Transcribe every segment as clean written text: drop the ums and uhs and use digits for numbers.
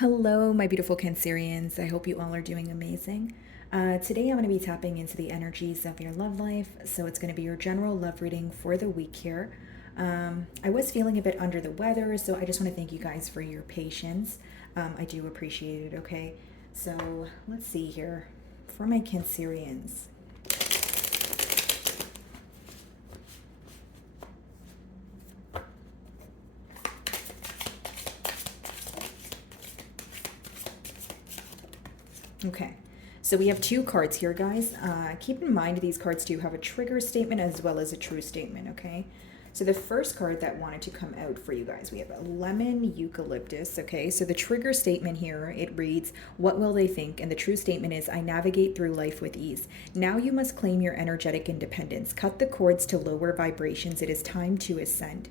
Hello, my beautiful Cancerians. I hope you all are doing amazing. Today, I'm going to be tapping into the energies of your love life. So, it's going to be your general love reading for the week here. I was feeling a bit under the weather, so I just want to thank you guys for your patience. I do appreciate it, okay? So, let's see here. For my Cancerians. Okay, so we have two cards here, guys. Keep in mind these cards do have a trigger statement as well as a true statement, okay? So the first card that wanted to come out for you guys, we have a lemon eucalyptus, okay? So the trigger statement here, it reads, what will they think? And the true statement is, I navigate through life with ease. Now you must claim your energetic independence. Cut the cords to lower vibrations. It is time to ascend.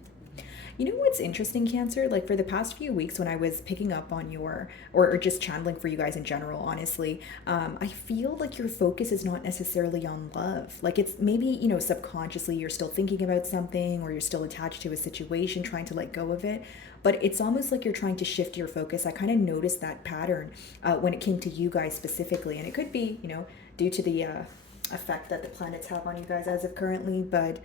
You know what's interesting, Cancer? Like for the past few weeks when I was picking up on your, or just channeling for you guys in general, honestly, I feel like your focus is not necessarily on love. Like it's maybe, subconsciously you're still thinking about something or you're still attached to a situation, trying to let go of it. But it's almost like you're trying to shift your focus. I kind of noticed that pattern when it came to you guys specifically. And it could be, due to the effect that the planets have on you guys as of currently. But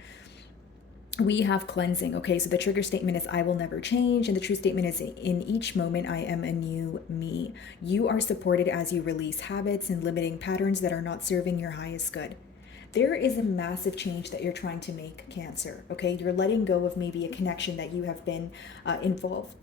we have cleansing. Okay, so the trigger statement is I will never change, and the true statement is in each moment I am a new me. You are supported as you release habits and limiting patterns that are not serving your highest good. There is a massive change that you're trying to make, Cancer. Okay, you're letting go of maybe a connection that you have been involved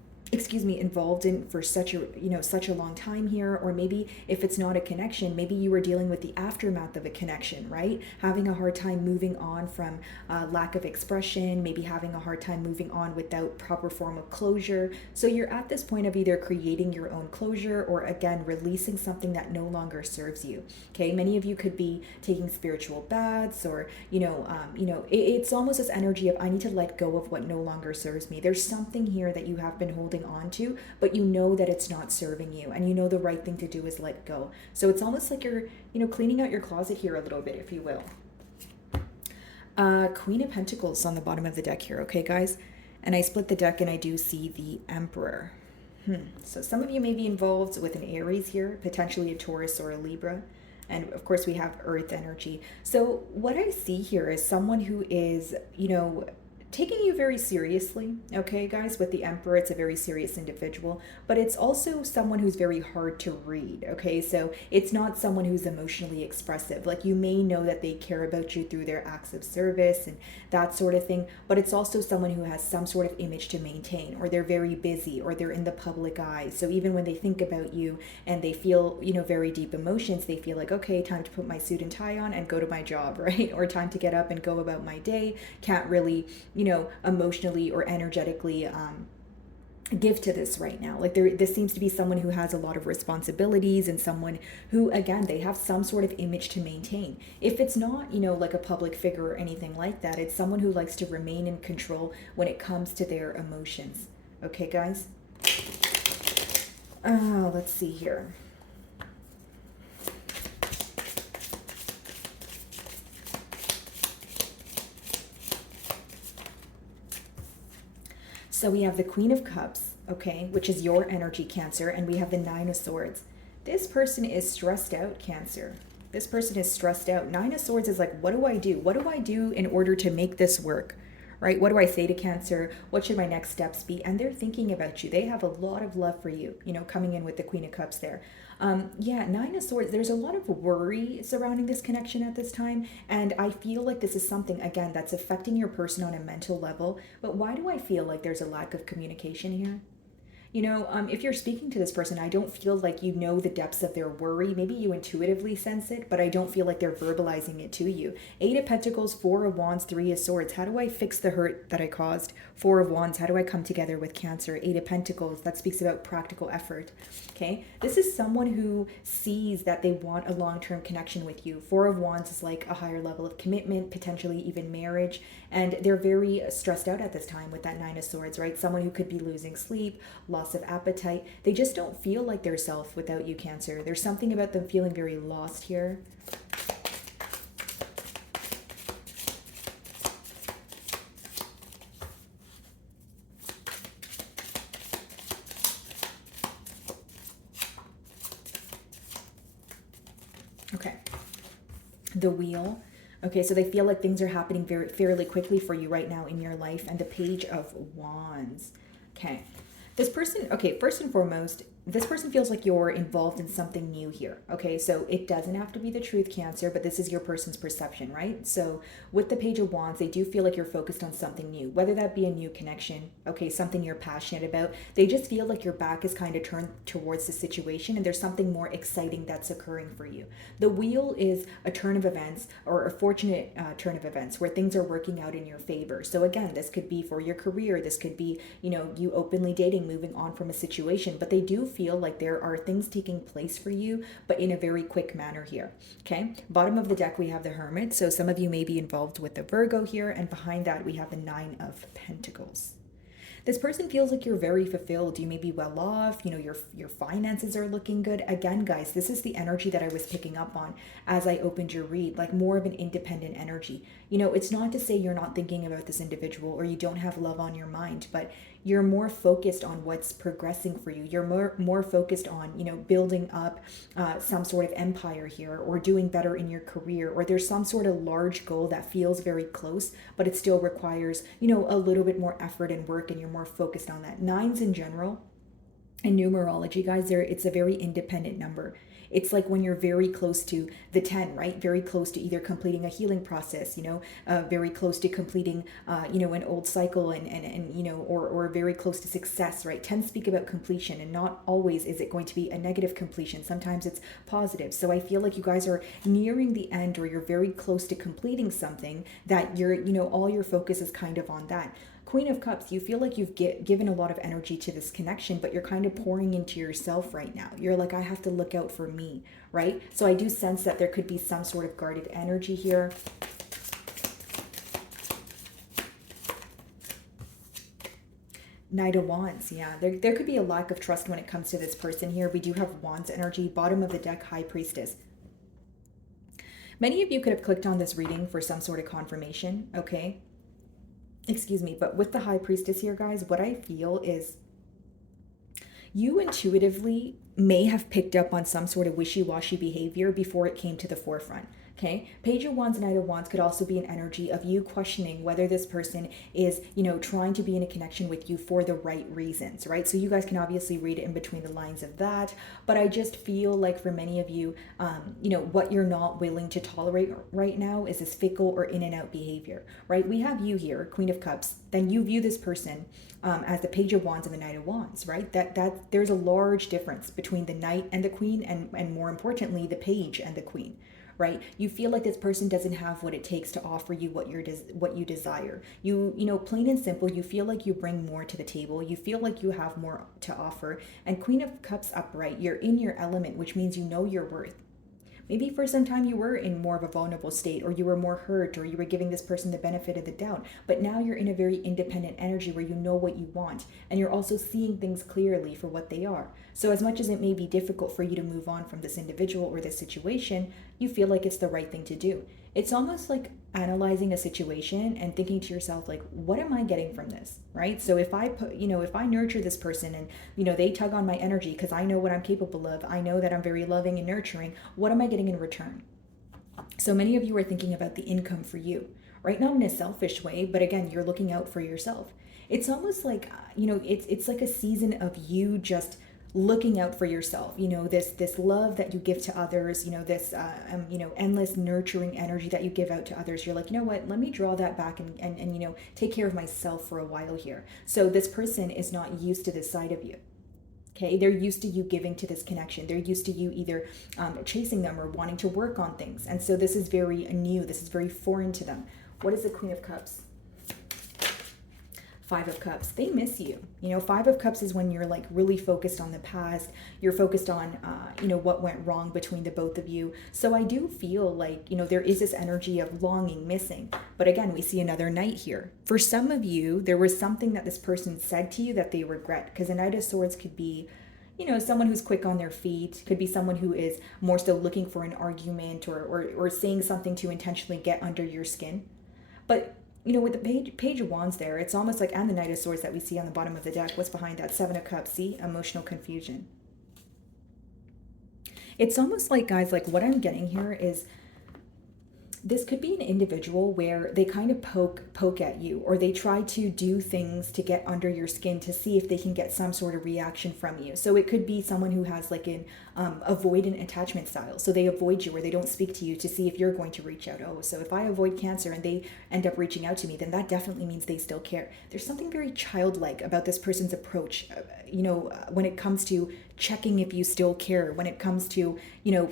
in for such a long time here. Or maybe if it's not a connection, maybe you were dealing with the aftermath of a connection, right? Having a hard time moving on from lack of expression, maybe having a hard time moving on without proper form of closure. So you're at this point of either creating your own closure or again releasing something that no longer serves you. Okay, many of you could be taking spiritual baths, or it's almost this energy of I need to let go of what no longer serves me. There's something here that you have been holding on to, but you know that it's not serving you, and you know the right thing to do is let go. So it's almost like you're, cleaning out your closet here a little bit, if you will. Queen of Pentacles on the bottom of the deck here, okay, guys? And I split the deck and I do see the Emperor. So some of you may be involved with an Aries here, potentially a Taurus or a Libra. And of course, we have Earth energy. So what I see here is someone who is, taking you very seriously, okay, guys? With the Emperor, it's a very serious individual, but it's also someone who's very hard to read, okay? So it's not someone who's emotionally expressive. Like you may know that they care about you through their acts of service and that sort of thing, but it's also someone who has some sort of image to maintain, or they're very busy, or they're in the public eye. So even when they think about you and they feel, very deep emotions, they feel like, okay, time to put my suit and tie on and go to my job, right? Or time to get up and go about my day. Can't really, emotionally or energetically give to this right now. Like this seems to be someone who has a lot of responsibilities, and someone who, again, they have some sort of image to maintain. If it's not, like a public figure or anything like that, it's someone who likes to remain in control when it comes to their emotions. Okay, guys? Let's see here. So we have the Queen of Cups, okay, which is your energy, Cancer, and we have the Nine of Swords. This person is stressed out, Cancer. This person is stressed out. Nine of Swords is like, what do I do? What do I do in order to make this work? Right? What do I say to Cancer? What should my next steps be? And they're thinking about you. They have a lot of love for you, coming in with the Queen of Cups there. Nine of Swords, there's a lot of worry surrounding this connection at this time. And I feel like this is something, again, that's affecting your person on a mental level. But why do I feel like there's a lack of communication here? If you're speaking to this person, I don't feel like you know the depths of their worry. Maybe you intuitively sense it, but I don't feel like they're verbalizing it to you. Eight of Pentacles, Four of Wands, Three of Swords. How do I fix the hurt that I caused? Four of Wands. How do I come together with Cancer? Eight of Pentacles. That speaks about practical effort. Okay? This is someone who sees that they want a long-term connection with you. Four of Wands is like a higher level of commitment, potentially even marriage. And they're very stressed out at this time with that Nine of Swords, right? Someone who could be losing sleep, loss of appetite. They just don't feel like their self without you, Cancer. There's something about them feeling very lost here. Okay. The Wheel. Okay, so they feel like things are happening fairly quickly for you right now in your life. And the Page of Wands. Okay. This person, okay, first and foremost, this person feels like you're involved in something new here. Okay, so it doesn't have to be the truth, Cancer, but this is your person's perception, right? So with the Page of Wands, they do feel like you're focused on something new, whether that be a new connection, okay, something you're passionate about. They just feel like your back is kind of turned towards the situation and there's something more exciting that's occurring for you. The Wheel is a turn of events, or a fortunate turn of events where things are working out in your favor. So again, this could be for your career. This could be, you openly dating, moving on from a situation, but they do feel like there are things taking place for you, but in a very quick manner here. Okay. Bottom of the deck, we have the Hermit. So some of you may be involved with the Virgo here. And behind that, we have the Nine of Pentacles. This person feels like you're very fulfilled. You may be well off. Your finances are looking good. Again, guys, this is the energy that I was picking up on as I opened your read, like more of an independent energy. It's not to say you're not thinking about this individual or you don't have love on your mind, but you're more focused on what's progressing for you. You're more focused on, building up some sort of empire here, or doing better in your career, or there's some sort of large goal that feels very close, but it still requires, a little bit more effort and work, and you're more focused on that. Nines in general, in numerology, guys, it's a very independent number. It's like when you're very close to the 10, right? Very close to either completing a healing process, very close to completing, an old cycle or very close to success, right? 10 speak about completion, and not always is it going to be a negative completion. Sometimes it's positive. So I feel like you guys are nearing the end, or you're very close to completing something that all your focus is kind of on that. Queen of Cups, you feel like you've given a lot of energy to this connection, but you're kind of pouring into yourself right now. You're like, I have to look out for me, right? So I do sense that there could be some sort of guarded energy here. Knight of Wands, yeah. There could be a lack of trust when it comes to this person here. We do have Wands energy. Bottom of the deck, High Priestess. Many of you could have clicked on this reading for some sort of confirmation, okay? Excuse me, but with the High Priestess here, guys, what I feel is you intuitively may have picked up on some sort of wishy-washy behavior before it came to the forefront. Okay, Page of Wands and Knight of Wands could also be an energy of you questioning whether this person is, trying to be in a connection with you for the right reasons, right? So you guys can obviously read it in between the lines of that. But I just feel like for many of you, what you're not willing to tolerate right now is this fickle or in and out behavior, right? We have you here, Queen of Cups. Then you view this person as the Page of Wands and the Knight of Wands, right? That there's a large difference between the Knight and the Queen, and more importantly, the Page and the Queen. Right? You feel like this person doesn't have what it takes to offer you what you desire. Plain and simple, you feel like you bring more to the table. You feel like you have more to offer. And Queen of Cups upright, you're in your element, which means you know your worth. Maybe for some time you were in more of a vulnerable state, or you were more hurt, or you were giving this person the benefit of the doubt. But now you're in a very independent energy where you know what you want, and you're also seeing things clearly for what they are. So as much as it may be difficult for you to move on from this individual or this situation, you feel like it's the right thing to do. It's almost like analyzing a situation and thinking to yourself, like, what am I getting from this, right? So if I if I nurture this person and, they tug on my energy because I know what I'm capable of, I know that I'm very loving and nurturing, what am I getting in return? So many of you are thinking about the income for you, right? Not in a selfish way, but again, you're looking out for yourself. It's almost like, it's like a season of you just looking out for yourself, this love that you give to others, this endless nurturing energy that you give out to others. You're like, what, let me draw that back and take care of myself for a while here. So this person is not used to this side of you. Okay, they're used to you giving to this connection. They're used to you either chasing them or wanting to work on things. And so this is very new. This is very foreign to them. What is the Queen of Cups? Five of Cups. They miss you. Five of Cups is when you're like really focused on the past. You're focused on, what went wrong between the both of you. So I do feel like, there is this energy of longing, missing. But again, we see another Knight here. For some of you, there was something that this person said to you that they regret, because a Knight of Swords could be, someone who's quick on their feet, could be someone who is more so looking for an argument or saying something to intentionally get under your skin. But with the page of Wands there, it's almost like, and the Knight of Swords that we see on the bottom of the deck, what's behind that? Seven of Cups, see? Emotional confusion. It's almost like, guys, like what I'm getting here is this could be an individual where they kind of poke at you, or they try to do things to get under your skin to see if they can get some sort of reaction from you. So it could be someone who has like an avoidant attachment style, so they avoid you or they don't speak to you to see if you're going to reach out. Oh, so if I avoid Cancer and they end up reaching out to me, then that definitely means they still care. There's something very childlike about this person's approach, when it comes to checking if you still care, when it comes to,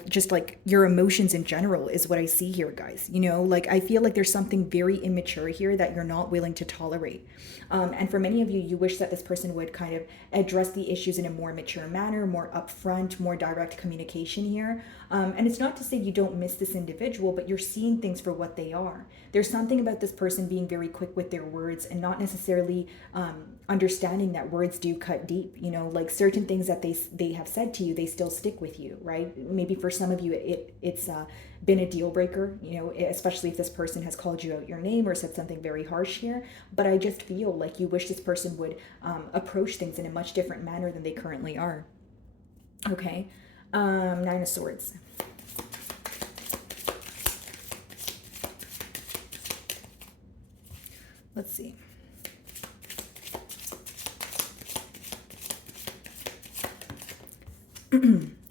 just like your emotions in general, is what I see here, guys. Like I feel like there's something very immature here that you're not willing to tolerate. And for many of you, you wish that this person would kind of address the issues in a more mature manner, more upfront, more direct communication here. And it's not to say you don't miss this individual, but you're seeing things for what they are. There's something about this person being very quick with their words and not necessarily understanding that words do cut deep. Like certain things that they have said to you, they still stick with you, right? Maybe for some of you, it's been a deal breaker, especially if this person has called you out your name or said something very harsh here. But I just feel like you wish this person would approach things in a much different manner than they currently are. Okay. Nine of Swords. Let's see.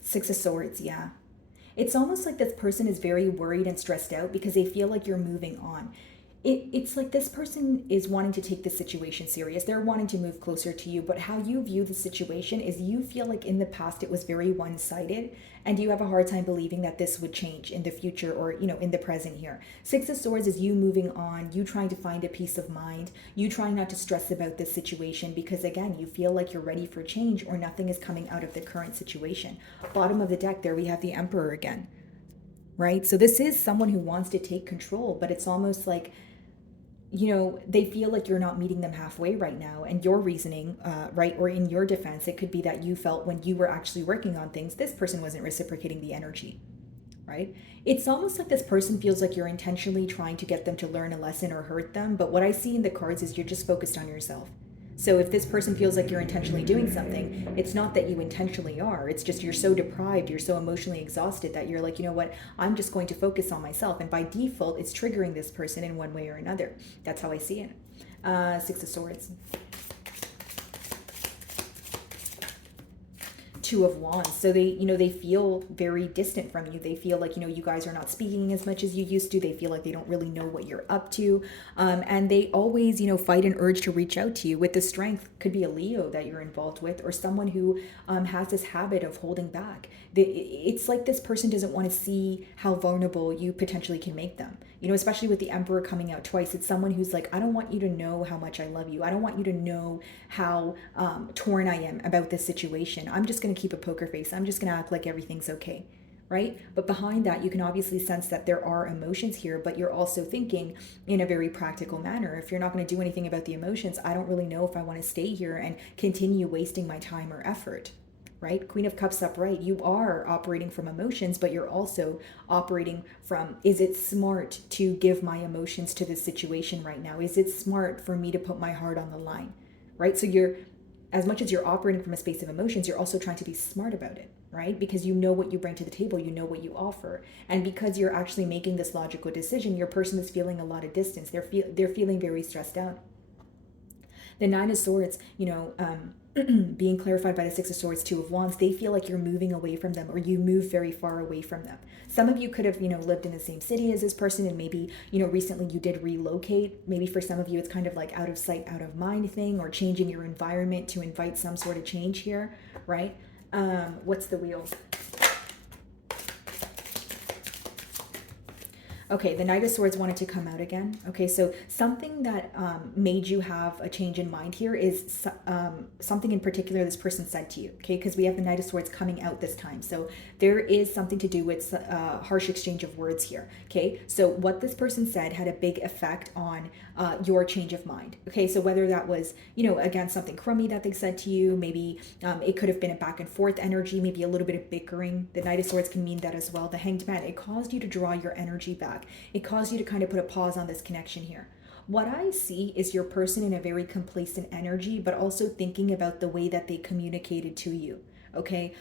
Six of Swords, yeah. It's almost like this person is very worried and stressed out because they feel like you're moving on. It's like this person is wanting to take the situation serious. They're wanting to move closer to you, but how you view the situation is you feel like in the past it was very one-sided, and you have a hard time believing that this would change in the future or, in the present here. Six of Swords is you moving on, you trying to find a peace of mind, you trying not to stress about this situation because, again, you feel like you're ready for change or nothing is coming out of the current situation. Bottom of the deck, there we have the Emperor again, right? So this is someone who wants to take control, but it's almost like, they feel like you're not meeting them halfway right now. And your reasoning, right, or in your defense, it could be that you felt when you were actually working on things, this person wasn't reciprocating the energy, right? It's almost like this person feels like you're intentionally trying to get them to learn a lesson or hurt them. But what I see in the cards is you're just focused on yourself. So if this person feels like you're intentionally doing something, it's not that you intentionally are. It's just you're so deprived, you're so emotionally exhausted that you're like, you know what, I'm just going to focus on myself. And by default, it's triggering this person in one way or another. That's how I see it. Six of Swords. Two of Wands. So they feel very distant from you. They feel like, you guys are not speaking as much as you used to. They feel like they don't really know what you're up to. And they always, fight an urge to reach out to you with the Strength. Could be a Leo that you're involved with, or someone who has this habit of holding back. It's like this person doesn't want to see how vulnerable you potentially can make them. Especially with the Emperor coming out twice, it's someone who's like, I don't want you to know how much I love you. I don't want you to know how torn I am about this situation. I'm just going to keep a poker face. I'm just going to act like everything's okay, right? But behind that, you can obviously sense that there are emotions here, but you're also thinking in a very practical manner. If you're not going to do anything about the emotions, I don't really know if I want to stay here and continue wasting my time or effort. Right? Queen of Cups upright. You are operating from emotions, but you're also operating from, is it smart to give my emotions to this situation right now? Is it smart for me to put my heart on the line? Right? So as much as you're operating from a space of emotions, you're also trying to be smart about it, right? Because you know what you bring to the table, you know what you offer. And because you're actually making this logical decision, your person is feeling a lot of distance. They're feeling very stressed out. The Nine of Swords, being clarified by the Six of Swords, Two of Wands, they feel like you're moving away from them, or you move very far away from them. Some of you could have, lived in the same city as this person, and maybe, recently you did relocate. Maybe for some of you, it's kind of like out of sight, out of mind thing, or changing your environment to invite some sort of change here, right? What's the Wheel? Okay, the Knight of Swords wanted to come out again. Okay, so something that made you have a change in mind here is something in particular this person said to you, okay? Because we have the Knight of Swords coming out this time. So there is something to do with harsh exchange of words here, okay? So what this person said had a big effect on your change of mind, okay? So whether that was, again, something crummy that they said to you, maybe it could have been a back and forth energy, maybe a little bit of bickering. The Knight of Swords can mean that as well. The Hanged Man, it caused you to draw your energy back. It caused you to kind of put a pause on this connection here. What I see is your person in a very complacent energy, but also thinking about the way that they communicated to you, okay?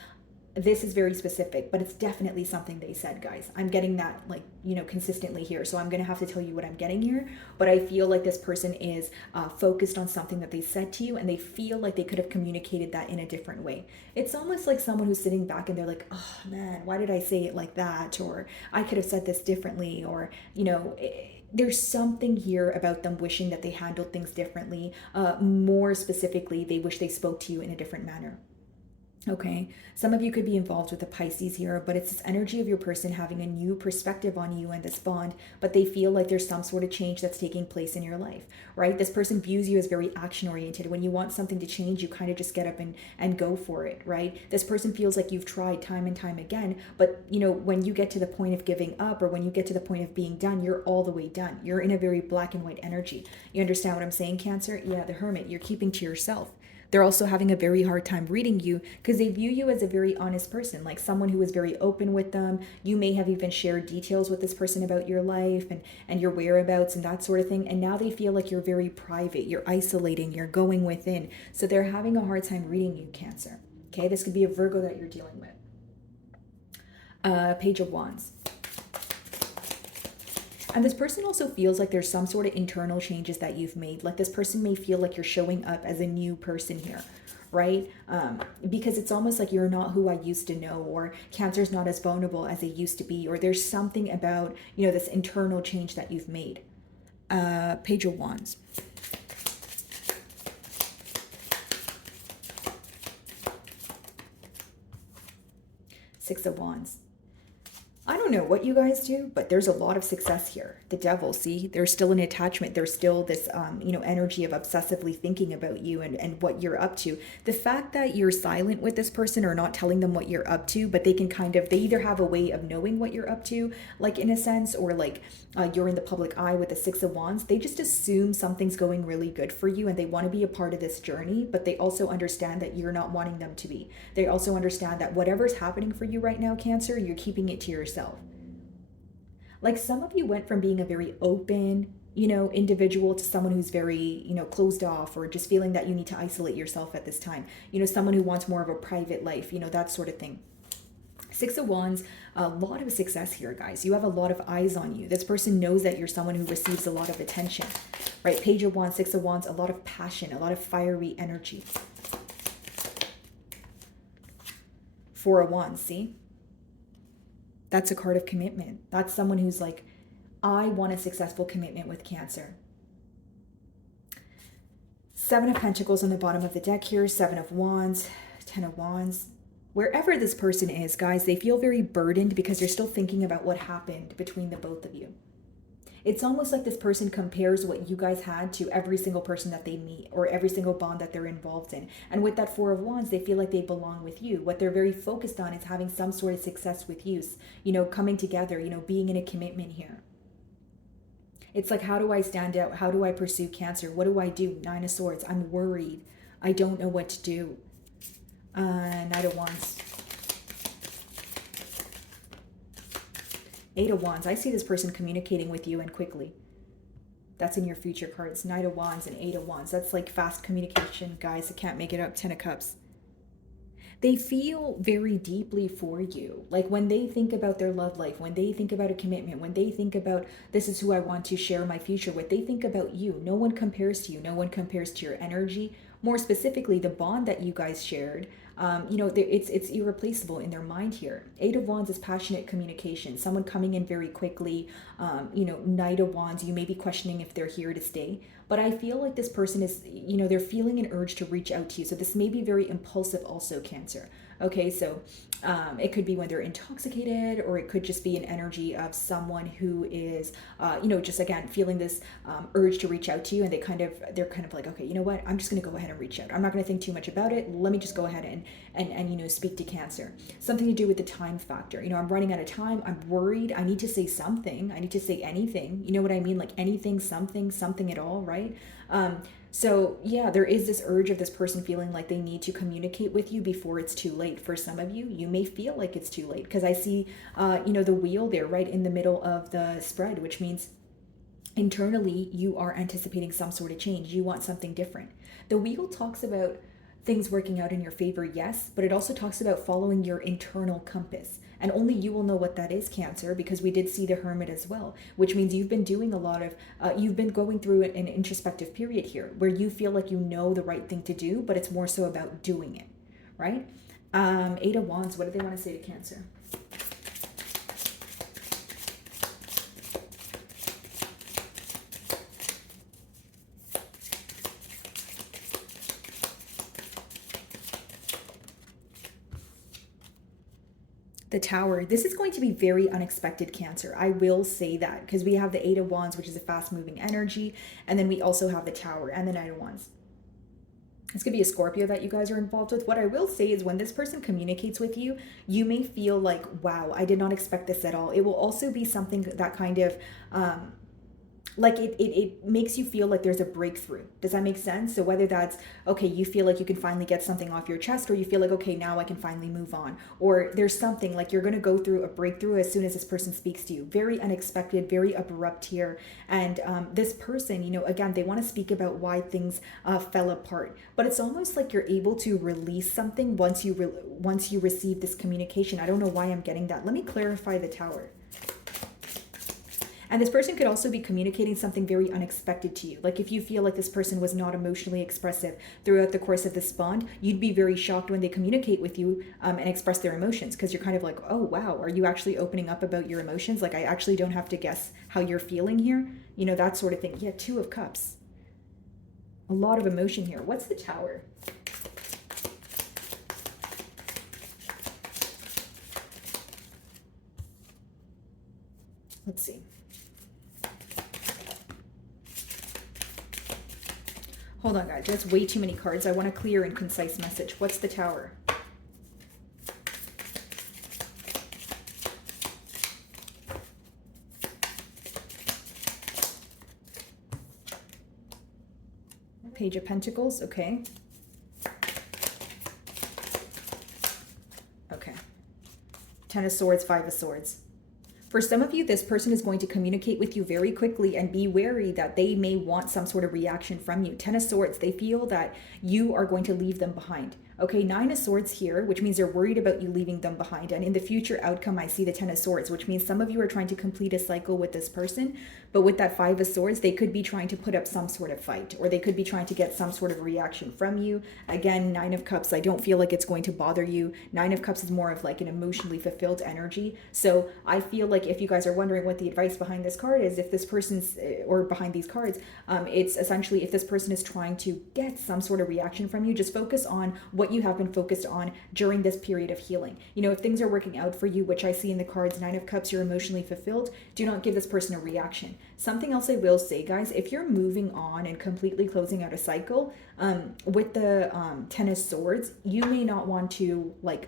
this is very specific, but it's definitely something they said, guys. I'm getting that, like, consistently here. So I'm going to have to tell you what I'm getting here. But I feel like this person is focused on something that they said to you, and they feel like they could have communicated that in a different way. It's almost like someone who's sitting back and they're like, oh man, why did I say it like that? Or I could have said this differently. Or, there's something here about them wishing that they handled things differently. More specifically, they wish they spoke to you in a different manner. Okay, some of you could be involved with a Pisces here, but it's this energy of your person having a new perspective on you and this bond, but they feel like there's some sort of change that's taking place in your life, right? This person views you as very action oriented. When you want something to change, you kind of just get up and go for it, right? This person feels like you've tried time and time again, but when you get to the point of giving up, or when you get to the point of being done, you're all the way done. You're in a very black and white energy. You understand what I'm saying, Cancer? Yeah, the Hermit, you're keeping to yourself. They're also having a very hard time reading you because they view you as a very honest person, like someone who is very open with them. You may have even shared details with this person about your life and your whereabouts and that sort of thing. And now they feel like you're very private, you're isolating, you're going within. So they're having a hard time reading you, Cancer. Okay, this could be a Virgo that you're dealing with. Page of Wands. And this person also feels like there's some sort of internal changes that you've made. Like this person may feel like you're showing up as a new person here, right? Because it's almost like you're not who I used to know, or Cancer's not as vulnerable as they used to be, or there's something about, this internal change that you've made. Page of Wands. Six of Wands. I don't know what you guys do, but there's a lot of success here. The Devil, see, there's still an attachment. There's still this, energy of obsessively thinking about you and what you're up to. The fact that you're silent with this person or not telling them what you're up to, but they can they either have a way of knowing what you're up to, like in a sense, or like you're in the public eye with the Six of Wands. They just assume something's going really good for you and they want to be a part of this journey, but they also understand that you're not wanting them to be. They also understand that whatever's happening for you right now, Cancer, you're keeping it to yourself. Like some of you went from being a very open, individual to someone who's very, closed off, or just feeling that you need to isolate yourself at this time. Someone who wants more of a private life, that sort of thing. Six of Wands, a lot of success here, guys. You have a lot of eyes on you. This person knows that you're someone who receives a lot of attention, right? Page of Wands, Six of Wands, a lot of passion, a lot of fiery energy. Four of Wands, see? That's a card of commitment. That's someone who's like, I want a successful commitment with Cancer. Seven of Pentacles on the bottom of the deck here. Seven of Wands, Ten of Wands. Wherever this person is, guys, they feel very burdened because they're still thinking about what happened between the both of you. It's almost like this person compares what you guys had to every single person that they meet, or every single bond that they're involved in. And with that Four of Wands, they feel like they belong with you. What they're very focused on is having some sort of success with you, coming together, being in a commitment here. It's like, how do I stand out? How do I pursue Cancer? What do I do? Nine of Swords. I'm worried. I don't know what to do. Knight of Wands. Eight of Wands. I see this person communicating with you and quickly. That's in your future cards. Knight of Wands and Eight of Wands. That's like fast communication, guys. I can't make it up. Ten of Cups. They feel very deeply for you. Like when they think about their love life, when they think about a commitment, when they think about this is who I want to share my future with, they think about you. No one compares to you. No one compares to your energy. More specifically, the bond that you guys shared, it's irreplaceable in their mind here. Eight of Wands is passionate communication, someone coming in very quickly. Knight of Wands, you may be questioning if they're here to stay. But I feel like this person is, they're feeling an urge to reach out to you. So this may be very impulsive also, Cancer. Okay, so it could be when they're intoxicated, or it could just be an energy of someone who is, just again, feeling this urge to reach out to you. And they're kind of like, okay, you know what? I'm just going to go ahead and reach out. I'm not going to think too much about it. Let me just go ahead and speak to Cancer. Something to do with the time factor. I'm running out of time. I'm worried. I need to say something. I need to say anything. You know what I mean? Like anything, something at all, right? So yeah, there is this urge of this person feeling like they need to communicate with you before it's too late. For some of you, you may feel like it's too late because I see, the wheel there right in the middle of the spread, which means internally you are anticipating some sort of change. You want something different. The wheel talks about things working out in your favor, yes, but it also talks about following your internal compass. And only you will know what that is, Cancer, because we did see the Hermit as well, which means you've been doing a lot of, you've been going through an introspective period here where you feel like you know the right thing to do, but it's more so about doing it, right? Eight of Wands, what do they want to say to Cancer? The Tower. This is going to be very unexpected, Cancer. I will say that because we have the Eight of Wands, which is a fast moving energy. And then we also have the Tower and the Knight of Wands. It's going to be a Scorpio that you guys are involved with. What I will say is when this person communicates with you, you may feel like, wow, I did not expect this at all. It will also be something that kind of, like it makes you feel like there's a breakthrough. Does that make sense? So whether that's, okay, you feel like you can finally get something off your chest, or you feel like, okay, now I can finally move on, or there's something like you're going to go through a breakthrough as soon as this person speaks to you. Very unexpected, very abrupt here. And this person, you know, again, they want to speak about why things fell apart, but it's almost like you're able to release something once you receive this communication. I don't know why I'm getting that. Let me clarify the Tower. And this person could also be communicating something very unexpected to you. Like if you feel like this person was not emotionally expressive throughout the course of this bond, you'd be very shocked when they communicate with you and express their emotions, because you're kind of like, oh, wow, are you actually opening up about your emotions? Like I actually don't have to guess how you're feeling here. You know, that sort of thing. Yeah, Two of Cups. A lot of emotion here. What's the Tower? Let's see. Hold on, guys. That's way too many cards. I want a clear and concise message. What's the Tower? Page of Pentacles. Okay. Okay. Ten of Swords, Five of Swords. For some of you, this person is going to communicate with you very quickly, and be wary that they may want some sort of reaction from you. Ten of Swords, they feel that you are going to leave them behind. Okay, Nine of Swords here, which means they're worried about you leaving them behind. And in the future outcome, I see the Ten of Swords, which means some of you are trying to complete a cycle with this person. But with that Five of Swords, they could be trying to put up some sort of fight, or they could be trying to get some sort of reaction from you. Again, Nine of Cups, I don't feel like it's going to bother you. Nine of Cups is more of like an emotionally fulfilled energy. So I feel like if you guys are wondering what the advice behind this card is, if this person's, or behind these cards, it's essentially if this person is trying to get some sort of reaction from you, just focus on what you have been focused on during this period of healing. You know, if things are working out for you, which I see in the cards, Nine of Cups, you're emotionally fulfilled, do not give this person a reaction. Something else I will say, guys, if you're moving on and completely closing out a cycle, with the Ten of Swords, you may not want to like,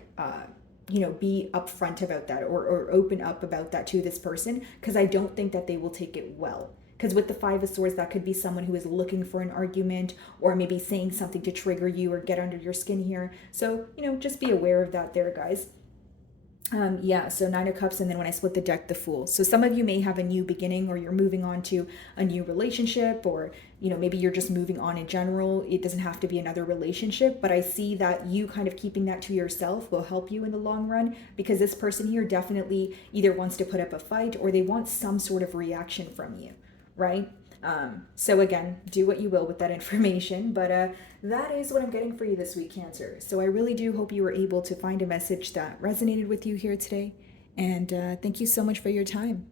you know, be upfront about that, or open up about that to this person, because I don't think that they will take it well. Because with the Five of Swords, that could be someone who is looking for an argument, or maybe saying something to trigger you or get under your skin here. So, you know, just be aware of that there, guys. Yeah, so Nine of Cups, and then when I split the deck, the Fool. So some of you may have a new beginning, or you're moving on to a new relationship, or, you know, maybe you're just moving on in general. It doesn't have to be another relationship, but I see that you kind of keeping that to yourself will help you in the long run, because this person here definitely either wants to put up a fight, or they want some sort of reaction from you, right? So again, do what you will with that information, but that is what I'm getting for you this week, Cancer. So I really do hope you were able to find a message that resonated with you here today, and thank you so much for your time.